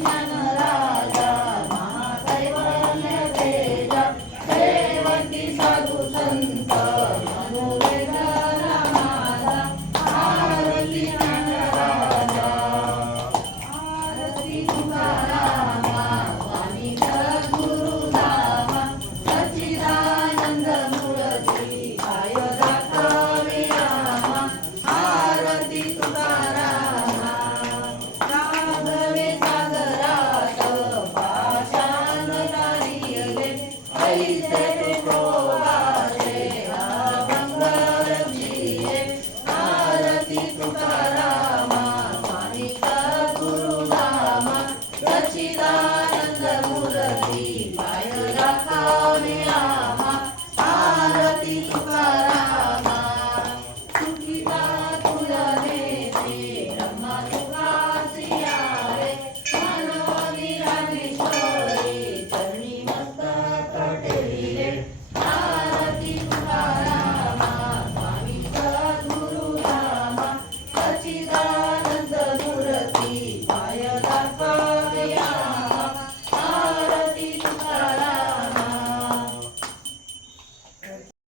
ज्ञानराजा महादैवन्य तेजा सेवती साधू संत मनोवेदन माझा आरती ज्ञानराजा आरती तुकारामा स्वामी सद्गुरु धामा सच्चिदानंद मूर्ती आय दाखवे रामा आरती तुकारामा राघवे सागरात पाषाण तारियले ऐसे तुकोबाचे अभंग रचिले आरती तुकारामा स्वामी सद्गुरु धामा सच्चिदानंद मूर्ती